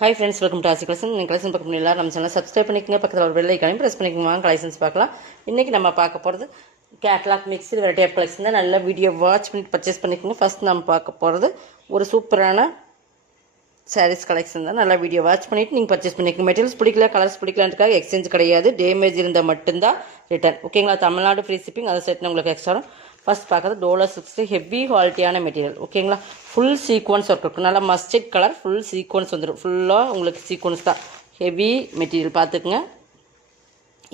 Hi friends, welcome to ஆசி collection. நீங்கள் collection பார்க்க முடியல, நம்ம சேனல் சப்ஸ்கிரைப் பண்ணிக்கோங்க. பக்கத்தில் ஒரு பெல் ஐக்கானையும் ப்ரெஸ் பண்ணிக்கோங்க. வாங்க கலெக்ஷன்ஸ் பார்க்கலாம். இன்றைக்கி நம்ம பார்க்க போகிறது catalogue mixed variety of collection தான். நல்ல வீடியோ வாட்ச் பண்ணி பர்ச்சேஸ் பண்ணிக்கோங்க. ஃபஸ்ட் நம்ம பார்க்க போகிறது ஒரு சூப்பரான சாரீஸ் கலெக்ஷன் தான். நல்லா வீடியோ வாட்ச் பண்ணிவிட்டு நீங்கள் பர்ச்சேஸ் பண்ணிக்கோங்க. மெட்டீரியல்ஸ் பிடிக்கல, கலர்ஸ் பிடிக்கலான்றக்காக எக்ஸ்சேஞ்ச் கிடையாது. டேமேஜ் இருந்தால் மட்டும்தான் ரிட்டர்ன். ஓகேங்களா? Tamil Nadu free shipping. அதை செட்னு உங்களுக்கு எக்ஸ்ட்ரா வரும். ஃபஸ்ட் பார்க்குறது டோலா சில்க்ஸ் ஹெவி குவாலிட்டியான மெட்டீரியல். ஓகேங்களா? ஃபுல் சீக்வன்ஸ் ஒர்க் இருக்கும். நல்லா மஸ்டர்ட் கலர் ஃபுல் சீக்வன்ஸ் வந்துடும். ஃபுல்லாக உங்களுக்கு சீக்வன்ஸ் தான். ஹெவி மெட்டீரியல் பார்த்துக்குங்க.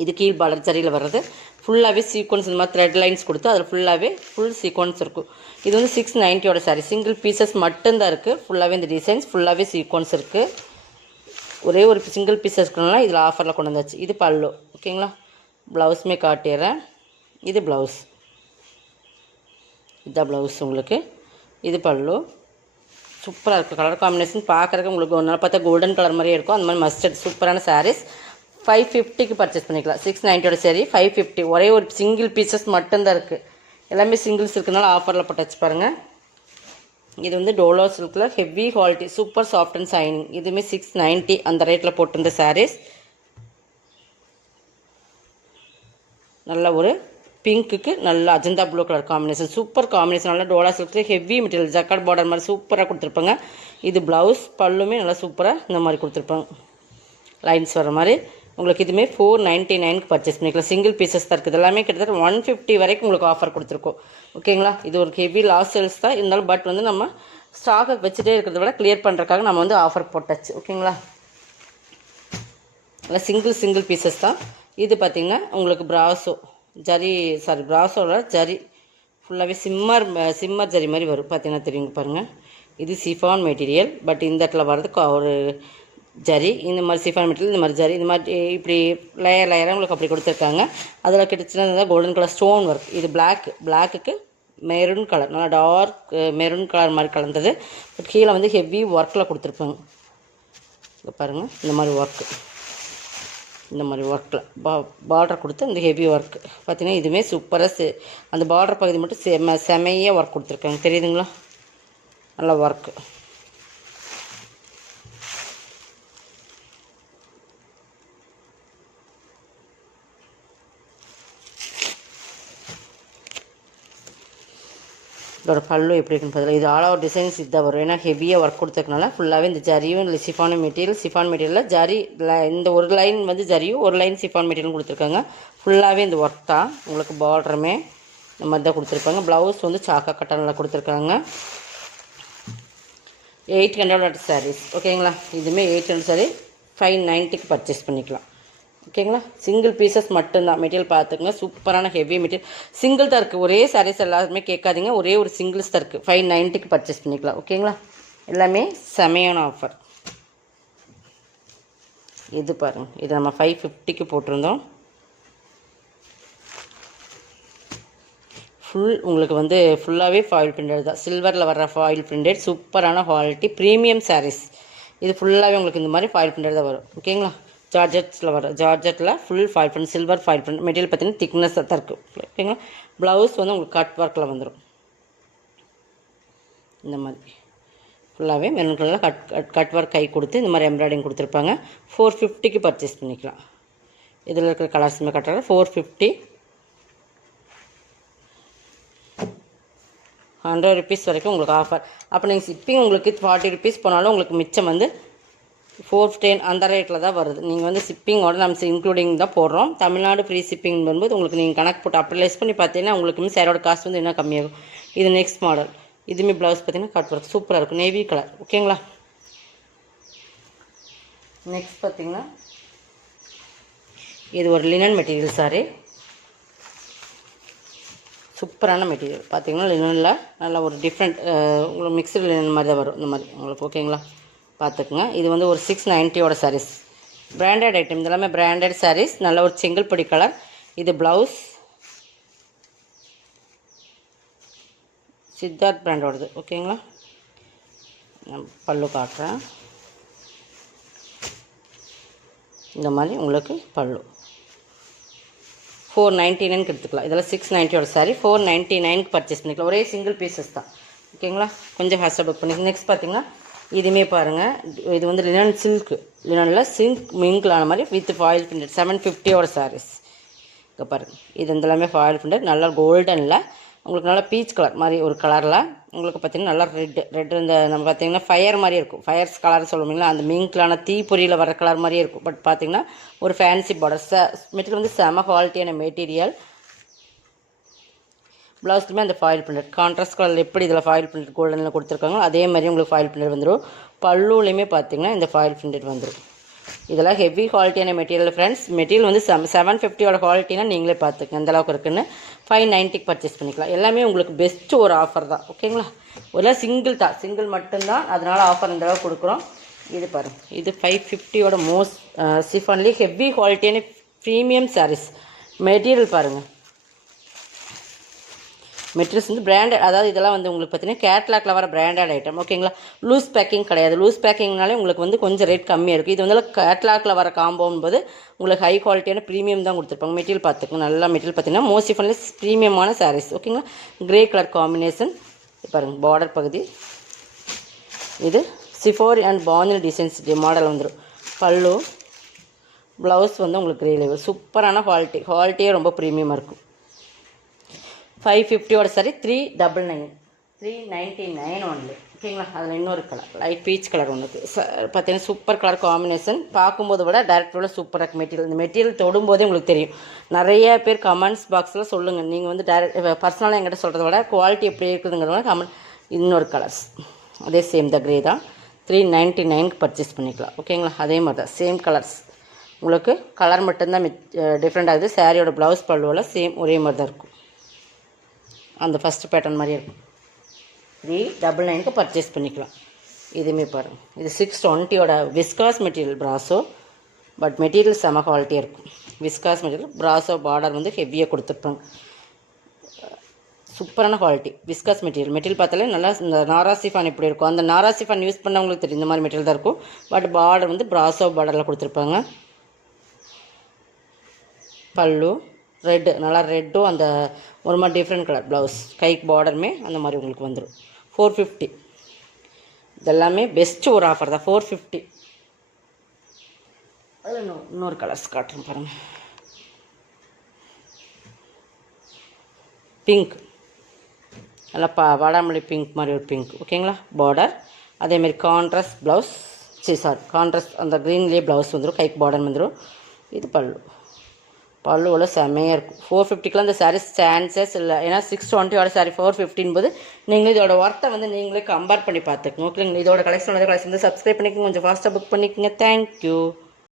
இது கீழ் பார்டர் சரியில் வர்றது ஃபுல்லாகவே சீக்வன்ஸ். இந்த மாதிரி த்ரெட் லைன்ஸ் கொடுத்து அதில் ஃபுல்லாகவே ஃபுல் சீக்வன்ஸ் இருக்கும். இது வந்து 690 சாரி. சிங்கிள் பீசஸ் மட்டும்தான் இருக்குது. ஃபுல்லாகவே இந்த டிசைன்ஸ் ஃபுல்லாகவே சீக்வன்ஸ் இருக்குது. ஒரே ஒரு சிங்கிள் பீசஸ் இருக்கணும்னா இதில் ஆஃபரில் கொண்டு வந்தாச்சு. இது பல்லு. ஓகேங்களா? ப்ளவுஸுமே காட்டிடுறேன். இது ப்ளவுஸ். இதுதான் ப்ளவுஸ் உங்களுக்கு. இது பல்லு. சூப்பராக இருக்குது. கலர் காம்பினேஷன் பார்க்குறதுக்கு உங்களுக்கு ஒரு நாள் பார்த்தா கோல்டன் கலர் மாதிரியே இருக்கும். அந்த மாதிரி மஸ்டர்ட் சூப்பரான சாரீஸ் 550க்கு பர்ச்சேஸ் பண்ணிக்கலாம். 690 சாரி 550. ஒரே ஒரு சிங்கிள் பீசஸ் மட்டும்தான் இருக்குது. எல்லாமே சிங்கிள்ஸ் இருக்கிறதுனால ஆஃபரில் போட்டாச்சு பாருங்கள். இது வந்து டோலோ சில்கில் heavy quality super soft and shining. இதுவுமே 690 அந்த ரேட்டில் போட்டிருந்த சாரீஸ். நல்ல ஒரு பிங்க்குக்கு நல்ல Ajanta blue colour combination. Super combination. நல்லா டோலா சில்கில் ஹெவி மெட்டீரியல் ஜக்கார்ட் பார்டர் மாதிரி சூப்பராக கொடுத்துருப்பாங்க. இது ப்ளவுஸ். பல்லுமே நல்லா சூப்பராக இந்த மாதிரி கொடுத்துருப்பாங்க. லைன்ஸ் வர மாதிரி உங்களுக்கு. இதுவுமே 499க்கு பர்ச்சேஸ் பண்ணிக்கலாம். சிங்கிள் பீசஸ் தான் இருக்குது. எல்லாமே கிட்டத்தட்ட 150 வரைக்கும் உங்களுக்கு ஆஃபர் கொடுத்துருக்கோம். ஓகேங்களா? இது ஒரு ஹெவி லாஸ் சேல்ஸ் தான் இருந்தாலும், பட் வந்து நம்ம ஸ்டாக்கை வச்சுட்டே இருக்கிறத விட கிளியர் பண்ணுறதுக்காக நம்ம வந்து ஆஃபர் போட்டாச்சு. ஓகேங்களா? இல்லை சிங்கிள் பீசஸ் தான். இது பார்த்திங்கன்னா உங்களுக்கு ப்ராஸோ ஜரி, ப்ராஸோட ஜரி ஃபுல்லாகவே சிம்மர் ஜரி மாதிரி வரும். பார்த்தீங்கன்னா தெரியுங்க பாருங்கள். இது சிஃபான் மெட்டீரியல். பட் இந்த இடத்துல வர்றது ஒரு ஜரி. இந்த மாதிரி சிஃபான் மெட்டீரியல், இந்த மாதிரி ஜரி, இந்த மாதிரி இப்படி லேயராக உங்களுக்கு அப்படி கொடுத்துருக்காங்க. அதில் கிட்டச்சின்னா கோல்டன் கலர் ஸ்டோன் ஒர்க். இது பிளாக்குக்கு மெரூன் கலர், நல்லா டார்க் மெரூன் கலர் மாதிரி கலந்தது. பட் கீழே வந்து ஹெவி ஒர்க்கில் கொடுத்துருப்பாங்க. இங்கே பாருங்கள். இந்த மாதிரி ஒர்க்கில் பார்டர் கொடுத்து இந்த ஹெவி ஒர்க் பார்த்திங்கன்னா இதுவுமே சூப்பராக அந்த பார்டர் பகுதி மட்டும் செமையாக ஒர்க் கொடுத்துருக்காங்க. தெரியுதுங்களா? நல்லா ஒர்க்கு. இதோட பல்லு எப்படி இருக்குன்னு பார்த்தீங்கன்னா இது ஆல் ஓவர் டிசைன்ஸ் இதாக வரும். ஏன்னா ஹெவியாக ஒர்க் கொடுத்துருக்கனால ஃபுல்லாகவே இந்த ஜரியும் இல்லை சிஃபான் மெட்டீரியலில் ஜரி இந்த ஒரு லைன் வந்து ஜரியும் ஒரு லைன் சிஃபான் மெட்டீரியலும் கொடுத்துருக்காங்க. ஃபுல்லாகவே இந்த ஒர்க் தான். உங்களுக்கு பார்டருமே இந்த மாதிரி தான் கொடுத்துருப்பாங்க. ப்ளவுஸ் வந்து சாக்கா கட்டனில் கொடுத்துருக்காங்க. 800 சாரீஸ். ஓகேங்களா? இதுவுமே 800 சாரி 590க்கு பர்ச்சேஸ் பண்ணிக்கலாம். ஓகேங்களா? சிங்கிள் பீசஸ் மட்டும்தான். மெட்டீரியல் பார்த்துக்குங்க. சூப்பரான ஹெவி மெட்டீரியல். சிங்கிள் தான் இருக்குது. ஒரே சாரீஸ் எல்லாருமே கேட்காதீங்க. ஒரே ஒரு சிங்கிள்ஸ் தான் இருக்குது. 590க்கு பர்ச்சேஸ் பண்ணிக்கலாம். ஓகேங்களா? எல்லாமே செமையான ஆஃபர். இது பாருங்கள். இது நம்ம 550க்கு போட்டிருந்தோம். உங்களுக்கு வந்து ஃபுல்லாகவே ஃபாயில் பிரிண்டட் தான். சில்வரில் வர்ற ஃபாயில் பிரிண்டட் சூப்பரான குவாலிட்டி ப்ரீமியம் சாரீஸ். இது ஃபுல்லாகவே உங்களுக்கு இந்த மாதிரி ஃபாயில் பிரிண்டட் தான் வரும். ஓகேங்களா? ஜார்ஜெட்டில் full foil print, silver foil print. Material பார்த்தீங்கன்னா திக்னஸ் தான் இருக்குது. ஓகேங்களா? ப்ளவுஸ் வந்து உங்களுக்கு கட் ஒர்க்கில் வந்துடும். இந்த மாதிரி ஃபுல்லாகவே மெரூன் கலரில் கட் ஒர்க் கை கொடுத்து இந்த மாதிரி எம்ப்ராய்டிங் கொடுத்துருப்பாங்க. 450க்கு பர்ச்சேஸ் பண்ணிக்கலாம். இதில் இருக்கிற கலர்ஸுமே கட்டுறாங்க. 450 100 ருபீஸ் வரைக்கும் உங்களுக்கு ஆஃபர். அப்போ நீங்கள் ஷிப்பிங் உங்களுக்கு 40 ருபீஸ் போனாலும் உங்களுக்கு மிச்சம் வந்து 410 அந்த ரேட்டில் தான் வருது. நீங்கள் வந்து ஷிப்பிங்கோட நம்ம இன்க்ளூடிங் தான் போடுறோம். தமிழ்நாடு ஃப்ரீ ஷிப்பிங் வரும்போது உங்களுக்கு நீங்கள் கணக்கு போட்டு அப்படி லெஸ் பண்ணி பார்த்தீங்கன்னா உங்களுக்கு சேரோட காஸ்ட் வந்து இன்னும் கம்மியாகும். இது நெக்ஸ்ட் மாடல். இதுவுமே ப்ளவுஸ் பார்த்தீங்கன்னா கட் ஒர்க் சூப்பராக இருக்கும். Navy colour. ஓகேங்களா? நெக்ஸ்ட் பார்த்தீங்கன்னா இது ஒரு லினன் மெட்டீரியல் சாரி. சூப்பரான மெட்டீரியல். பார்த்தீங்கன்னா லினனில் நல்லா ஒரு டிஃப்ரெண்ட் உங்களுக்கு மிக்சடு லினன் மாதிரி தான் வரும். இந்த மாதிரி உங்களுக்கு. ஓகேங்களா? பார்த்துக்குங்க. இது வந்து ஒரு 690 சாரீஸ். Branded item. இதெல்லாமே பிராண்டட் சாரீஸ். நல்ல ஒரு செங்கல்படி கலர். இது ப்ளவுஸ் சித்தார்த் பிராண்டோடது. ஓகேங்களா? நான் பல்லு காட்டுறேன். இந்த மாதிரி உங்களுக்கு பல்லு 499க்கு எடுத்துக்கலாம். இதெல்லாம் 690 சாரி 499க்கு பர்ச்சேஸ் பண்ணிக்கலாம். ஒரே சிங்கிள் பீசஸ் தான். ஓகேங்களா? கொஞ்சம் ஃபாஸ்ட்டாக புக் பண்ணிக்கலாம். நெக்ஸ்ட் பார்த்தீங்கன்னா இதுவுமே பாருங்கள், இது வந்து லினன் சில்க், லினனில் சில்க் மிங்கிளான மாதிரி வித் ஃபாயில் பிரிண்டட் 750 சாரீஸ். இங்கே பாருங்கள், இது எல்லாமே ஃபாயில் பிரிண்டட், நல்லா கோல்டனில் உங்களுக்கு நல்லா பீச் கலர் மாதிரி ஒரு கலரில் உங்களுக்கு பார்த்திங்கன்னா நல்லா ரெட் இந்த நம்ம பார்த்திங்கன்னா ஃபயர் மாதிரி இருக்கும், ஃபயர்ஸ் கலர் சொல்லுவீங்களா, அந்த மிங்க்லான தீப்பொறியில் வர கலர் மாதிரியே இருக்கும். பட் பார்த்திங்கன்னா ஒரு ஃபேன்சி பார்டர். மெட்டீரியல் வந்து செம குவாலிட்டியான மெட்டீரியல். ப்ளவுஸ்க்குமே அந்த ஃபாயில் பிரிண்டட் கான்ட்ராஸ்ட் கலர் எப்படி இதில் ஃபாயில் பிரிண்டட் கோல்டனில் கொடுத்துருக்காங்க அதே மாதிரி உங்களுக்கு ஃபாயில் பிரிண்டட் வந்துடும். பல்லுலையுமே பார்த்திங்கன்னா இந்த ஃபாயில் பிரிண்டட் வந்துடும். இதெல்லாம் ஹெவி குவாலிட்டியான மெட்டீரியல் ஃப்ரெண்ட்ஸ். மெட்டீரியல் வந்து 750 குவாலிட்டினா நீங்களே பார்த்துக்கங்க எந்த அளவுக்கு இருக்குன்னு. 590 பர்ச்சேஸ் பண்ணிக்கலாம். எல்லாமே உங்களுக்கு பெஸ்ட்டு ஒரு ஆஃபர் தான், ஓகேங்களா. ஒரு சிங்கிள் மட்டும்தான், அதனால் ஆஃபர் இந்த அளவுக்கு கொடுக்குறோம். இது பாருங்கள், இது 550 மோஸ்ட் சிஃபான்லி ஹெவி குவாலிட்டியான ப்ரீமியம் சாரீஸ். மெட்டீரியல் பாருங்கள், மெட்டீரியல்ஸ் வந்து பிராண்டட், அதாவது இதெல்லாம் வந்து உங்களுக்கு பார்த்தீங்கன்னா கேட்லாக்ல வர பிராண்டட் ஐட்டம், ஓகேங்களா. லூஸ் பேக்கிங் கிடையாது. லூஸ் பேக்கிங்னாலே உங்களுக்கு வந்து கொஞ்சம் ரேட் கம்மியாக இருக்குது. இது வந்து கேட்லாக்ல வர காம்போன் போது உங்களுக்கு ஹை குவாலிட்டியான ப்ரீமியம் தான் கொடுத்துருப்பாங்க. மெட்டீரியல் பார்த்துக்கோங்க, நல்லா மெட்டீரியல் பார்த்தீங்கன்னா மோஸ்ட்லி ப்ரீமியமான சாரீஸ், ஓகேங்களா. கிரே கலர் காம்பினேஷன் பாருங்கள், பார்டர் பகுதி இது சிஃபோரி அண்ட் பாந்தினி டிசைன்ஸ் மாடல் வந்துடும். பல்லு ப்ளவுஸ் வந்து உங்களுக்கு கிரே லெவல் சூப்பரான குவாலிட்டியே ரொம்ப ப்ரீமியமாக இருக்கும். 550 சாரி 399 ஒன்லி, ஓகேங்களா. அதில் இன்னொரு கலர் லைட் பீச் கலர் ஒன்று பார்த்தீங்கன்னா சூப்பர் கலர் காம்பினேஷன். பார்க்கும்போது விட டேரக்டரோட சூப்பராக மெட்டீரியல். இந்த மெட்டீரியல் தொடும்போதே உங்களுக்கு தெரியும். நிறைய பேர் கமெண்ட்ஸ் பாக்ஸில் சொல்லுங்கள், நீங்கள் வந்து பர்சனலாக என்கிட்ட சொல்கிறத விட குவாலிட்டி எப்படி இருக்குதுங்கிறத கமெண்ட். இன்னொரு கலர்ஸ் அதே சேம் த கிரே தான், 399 பர்ச்சேஸ் பண்ணிக்கலாம், ஓகேங்களா. அதே மாதிரி தான் சேம் கலர்ஸ், உங்களுக்கு கலர் மட்டும்தான் டிஃப்ரெண்ட் ஆகுது. சாரியோட ப்ளவுஸ் பல்லுவெல்லாம் சேம் ஒரே மாதிரி தான் இருக்கும். அந்த ஃபஸ்ட்டு பேட்டர்ன் மாதிரியே இருக்கும். 399 பர்ச்சேஸ் பண்ணிக்கலாம். இதுவுமே பாருங்கள், இது 620 விஸ்காஸ் மெட்டீரியல் ப்ராஸோ. பட் மெட்டீரியல் செம குவாலிட்டியாக இருக்கும். விஸ்காஸ் மெட்டீரியல் ப்ராஸோ பார்டர் வந்து ஹெவியாக கொடுத்துருப்பாங்க. சூப்பரான குவாலிட்டி விஸ்காஸ் மெட்டீரியல் பார்த்தாலே நல்லா இந்த நாராசிஃபான் எப்படி இருக்கும், அந்த நாராசிஃபான் யூஸ் பண்ணவங்களுக்கு தெரியும் இந்த மாதிரி மெட்டீரியல் தான் இருக்கும். பட் பார்டர் வந்து ப்ராஸோ பார்டரில் கொடுத்துருப்பாங்க. பல்லு ரெட்டு, நல்லா ரெட்டும் அந்த ஒரு மாதிரி டிஃப்ரெண்ட் கலர் ப்ளவுஸ். கைக்கு பார்டருமே அந்த மாதிரி உங்களுக்கு வந்துடும். 450. இதெல்லாமே பெஸ்ட்டு ஒரு ஆஃபர் தான். 450. அதில் இன்னொரு கலர்ஸ் காட்டுறேன் பாருங்கள். பிங்க், நல்லா வாடாமல்லி பிங்க் மாதிரி ஒரு பிங்க், ஓகேங்களா. பார்டர் அதேமாரி கான்ட்ராஸ்ட் ப்ளவுஸ், கான்ட்ராஸ்ட் அந்த க்ரீன்லேயே ப்ளவுஸ் வந்துடும். கைக்கு பார்டர் வந்துடும். இது பல்லுவில் செம்மையாக இருக்கும். 450 இந்த சாரீஸ் சான்சஸ் இல்லை. ஏன்னா 620 சாரி 450 போது நீங்கள் இதோட ஒர்த்தை வந்து நீங்களே கம்பேர் பண்ணி பார்த்துக்கணும், ஓகேங்களா. இதோட கலெக்ஷன் வந்து சப்ஸ்கிரைப் பண்ணிக்கோங்க, கொஞ்சம் ஃபாஸ்ட்டாக புக் பண்ணிக்கோங்க. தேங்க்யூ.